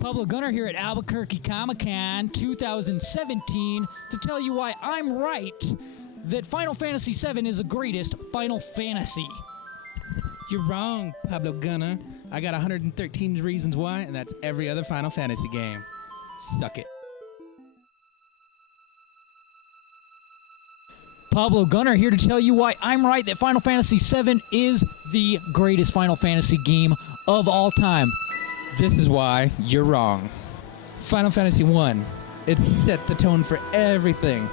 Pablo Gunner here at Albuquerque Comic-Con 2017 to tell you why I'm right that Final Fantasy VII is the greatest Final Fantasy. You're wrong, Pablo Gunner. I got 113 reasons why, and that's every other Final Fantasy game. Suck it. Pablo Gunner here to tell you why I'm right that Final Fantasy VII is the greatest Final Fantasy game of all time. This is why you're wrong. Final Fantasy I, it set the tone for everything.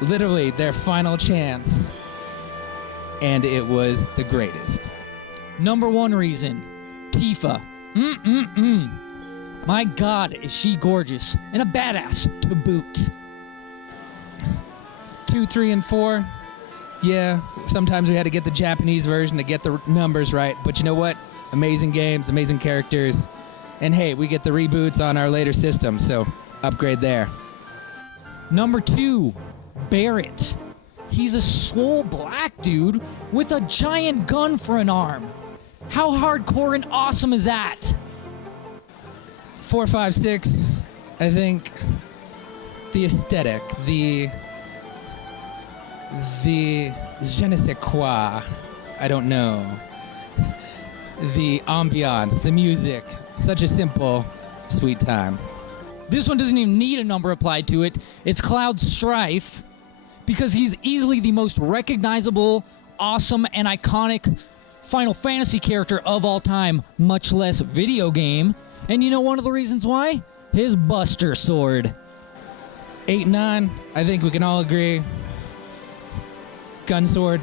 Literally their final chance, and it was the greatest. Number one reason, Tifa. My God, is she gorgeous and a badass to boot. 2, 3, and 4, yeah, sometimes we had to get the Japanese version to get the numbers right, but you know what? Amazing games, amazing characters, and hey, we get the reboots on our later system, so upgrade there. Number 2, Barrett. He's a swole black dude with a giant gun for an arm. How hardcore and awesome is that? 4, 5, 6, I think the aesthetic, the je ne sais quoi, I don't know, the ambiance, the music, such a simple, sweet time. This one doesn't even need a number applied to it. It's Cloud Strife, because he's easily the most recognizable, awesome, and iconic Final Fantasy character of all time, much less video game. And you know one of the reasons why? His Buster Sword. 8, 9, I think we can all agree. Gun sword,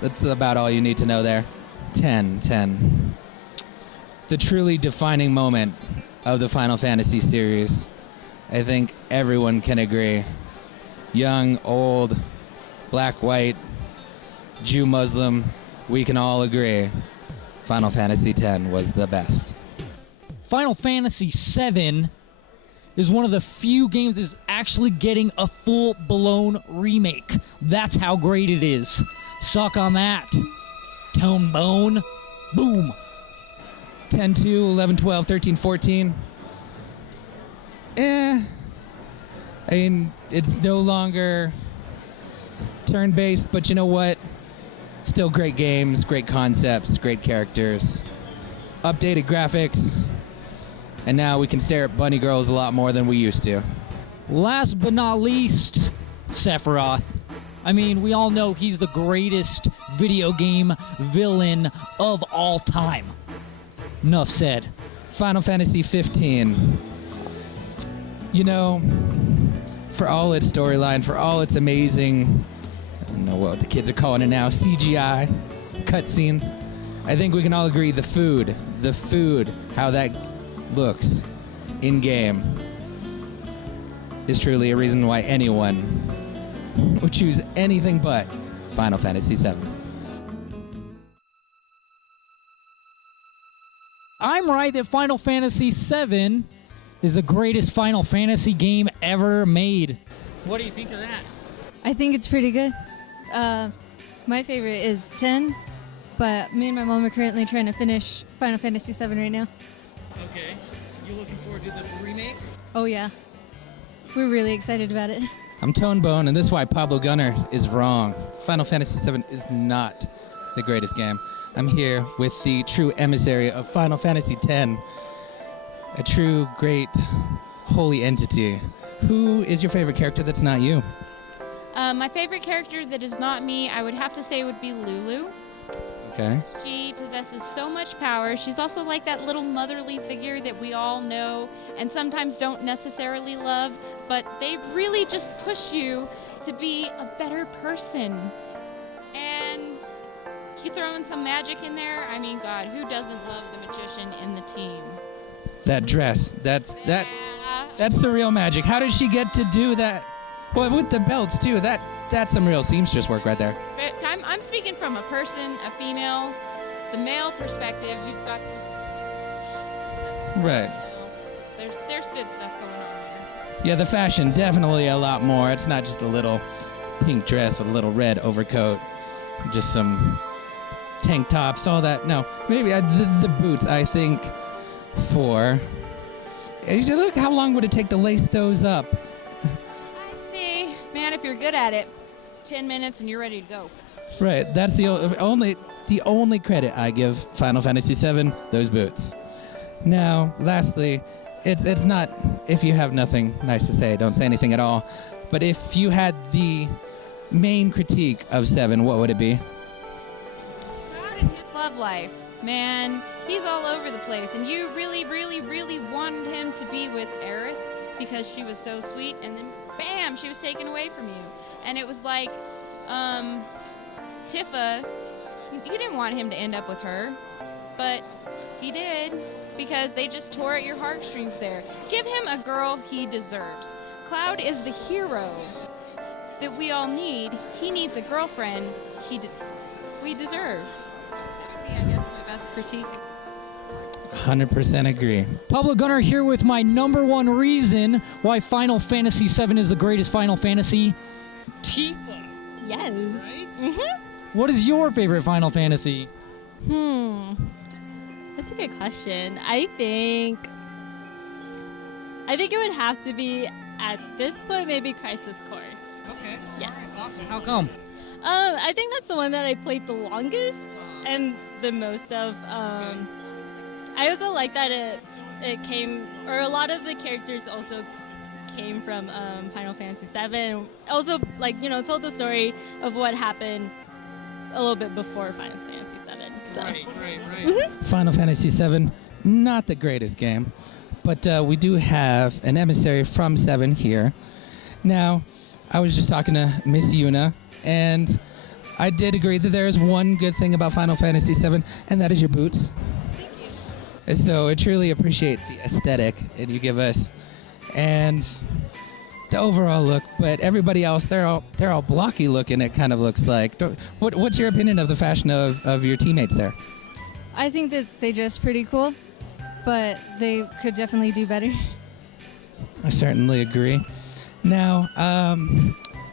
that's about all you need to know there. 10. The truly defining moment of the Final Fantasy series. I think everyone can agree. Young, old, black, white, Jew, Muslim, we can all agree Final Fantasy X was the best. Final Fantasy VII is one of the few games that's actually getting a full-blown remake. That's how great it is. Suck on that. Tone bone. Boom. 10, 2, 11, 12, 13, 14. I mean, it's no longer turn-based, but you know what? Still great games, great concepts, great characters. Updated graphics. And now we can stare at bunny girls a lot more than we used to. Last but not least, Sephiroth. I mean, we all know he's the greatest video game villain of all time. Enough said. Final Fantasy 15. You know, for all its storyline, for all its amazing, I don't know what the kids are calling it now, CGI, cutscenes, I think we can all agree the food, how that looks in-game is truly a reason why anyone would choose anything but Final Fantasy VII. I'm right that Final Fantasy VII is the greatest Final Fantasy game ever made. What do you think of that? I think it's pretty good. My favorite is 10, but me and my mom are currently trying to finish Final Fantasy VII right now. Okay. You looking forward to the remake? Oh yeah. We're really excited about it. I'm Tone Bone, and this is why Pablo Gunner is wrong. Final Fantasy VII is not the greatest game. I'm here with the true emissary of Final Fantasy X, a true, great, holy entity. Who is your favorite character that's not you? My favorite character that is not me, I would have to say would be Lulu. Okay. She possesses so much power. She's also like that little motherly figure that we all know and sometimes don't necessarily love, but they really just push you to be a better person. And you throw in some magic in there, I mean, God, who doesn't love the magician in the team? That dress, that's the real magic. How did she get to do that? Well, with the belts too, that's some real seamstress work right there. I'm speaking from a person, a female, the male perspective. You've got the right. There's good stuff going on there. Yeah, the fashion definitely a lot more. It's not just a little pink dress with a little red overcoat, just some tank tops, all that. No, maybe the boots. I think for Look, how long would it take to lace those up? I'd say, man, if you're good at it, 10 minutes and you're ready to go. Right, that's the only credit I give Final Fantasy VII, those boots. Now, lastly, it's not, if you have nothing nice to say, don't say anything at all, but if you had the main critique of 7, what would it be? Cloud in his love life, man, he's all over the place, and you really, really, really wanted him to be with Aerith because she was so sweet, and then bam, she was taken away from you. And it was like, Tifa, you didn't want him to end up with her, but he did because they just tore at your heartstrings there. Give him a girl he deserves. Cloud is the hero that we all need. He needs a girlfriend we deserve. That would be, I guess, my best critique. 100% agree. Public Gunner here with my number one reason why Final Fantasy VII is the greatest Final Fantasy. Tifa. Yes. Right? Mm-hmm. What is your favorite Final Fantasy? That's a good question. I think it would have to be, at this point, maybe Crisis Core. Okay. Yes. All right, awesome. How come? I think that's the one that I played the longest and the most of. I also like that it came, or a lot of the characters also came from Final Fantasy VII. Also, told the story of what happened a little bit before Final Fantasy VII. So. Right. Mm-hmm. Final Fantasy VII, not the greatest game, but we do have an emissary from 7 here. Now, I was just talking to Miss Yuna, and I did agree that there is one good thing about Final Fantasy VII, and that is your boots. Thank you. And so I truly appreciate the aesthetic that you give us, and the overall look. But everybody else, they're all blocky looking. It kind of looks like. What's your opinion of the fashion of your teammates there? I think that they dress pretty cool, but they could definitely do better. I certainly agree. Now,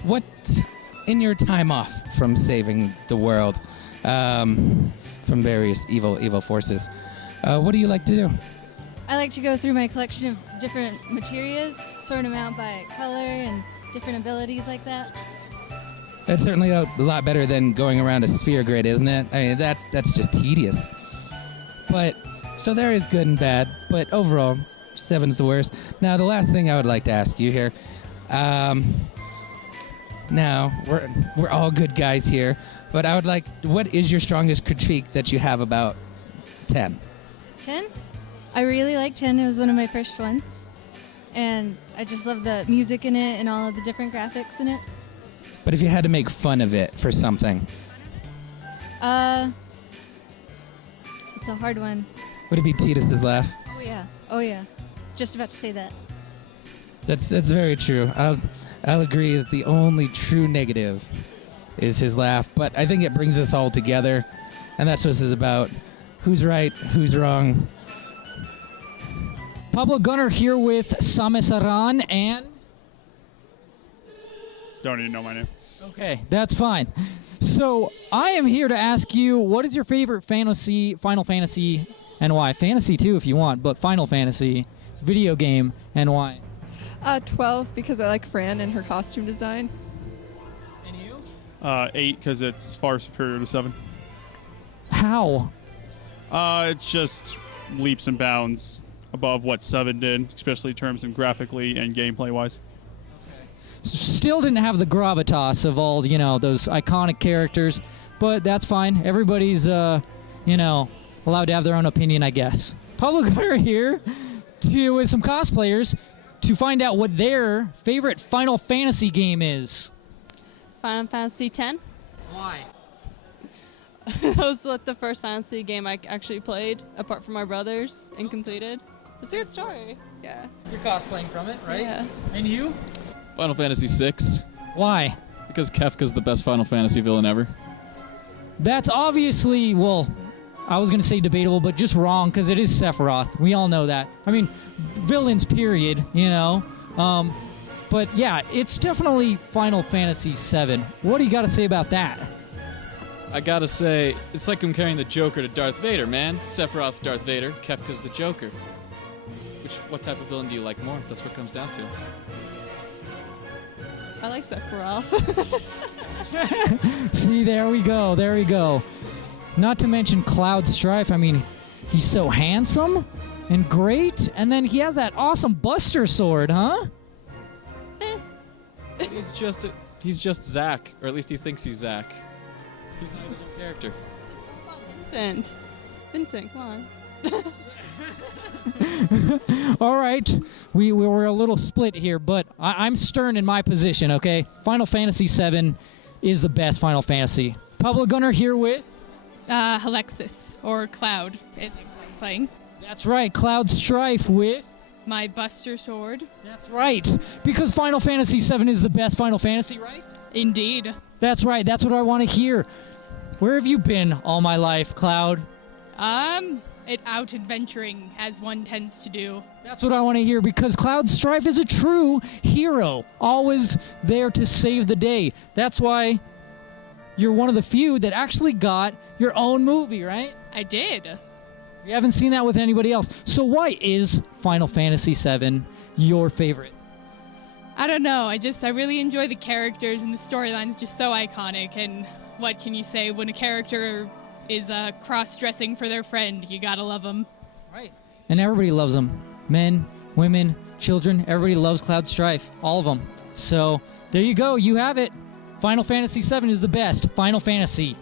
what in your time off from saving the world from various evil forces, what do you like to do? I like to go through my collection of different materials, sort them out by color and different abilities like that. That's certainly a lot better than going around a sphere grid, isn't it? I mean, that's just tedious. But so there is good and bad, but overall, 7 is the worst. Now, the last thing I would like to ask you here. Now we're all good guys here, but I would like. What is your strongest critique that you have about 10? 10? I really like 10. It was one of my first ones. And I just love the music in it and all of the different graphics in it. But if you had to make fun of it for something, It's a hard one. would it be Tidus's laugh? Oh yeah. Just about to say that. That's very true. I'll agree that the only true negative is his laugh, but I think it brings us all together, and that's what this is about. Who's right? Who's wrong? Pablo Gunner here with Samesaran and... Don't even know my name. Okay, that's fine. So I am here to ask you, what is your favorite Final Fantasy, and why? Fantasy too if you want, but Final Fantasy video game, and why? 12 because I like Fran and her costume design. And you? 8 because it's far superior to 7. How? It's just leaps and bounds above what 7 did, especially in terms of graphically and gameplay-wise. Still didn't have the gravitas of all, those iconic characters, but that's fine. Everybody's, allowed to have their own opinion, I guess. Public Gunner here with some cosplayers to find out what their favorite Final Fantasy game is. Final Fantasy X. Why? That was the first fantasy game I actually played, apart from my brothers, and completed. It's a good story. Yeah. You're cosplaying from it, right? Yeah. And you? Final Fantasy VI, Why? because Kefka's the best Final Fantasy villain ever. That's obviously, well, I was going to say debatable, but just wrong, because it is Sephiroth. We all know that. I mean, villains, period, But yeah, it's definitely Final Fantasy VII. What do you got to say about that? I gotta say, it's like comparing the Joker to Darth Vader, man. Sephiroth's Darth Vader, Kefka's the Joker. Which what type of villain do you like more? That's what it comes down to. I like Sephiroth. See, there we go. There we go. Not to mention Cloud Strife. I mean, he's so handsome and great. And then he has that awesome Buster Sword, huh? He's just Zack, or at least he thinks he's Zack. He's not his own character. Vincent, come on. All right. We were a little split here, but I'm stern in my position, okay? Final Fantasy VII is the best Final Fantasy. Pablo Gunnar here with... Alexis, or Cloud, as I'm playing. That's right, Cloud Strife with... My Buster Sword. That's right, because Final Fantasy VII is the best Final Fantasy, right? Indeed. That's right, that's what I want to hear. Where have you been all my life, Cloud? Out adventuring, as one tends to do. That's what I want to hear, because Cloud Strife is a true hero, always there to save the day. That's why you're one of the few that actually got your own movie, right? I did. We haven't seen that with anybody else. So why is Final Fantasy VII your favorite? I don't know, I really enjoy the characters, and the storyline's just so iconic, and what can you say when a character is cross-dressing for their friend? You gotta love them. Right. And everybody loves them. Men, women, children, everybody loves Cloud Strife. All of them. So there you go. You have it. Final Fantasy VII is the best Final Fantasy.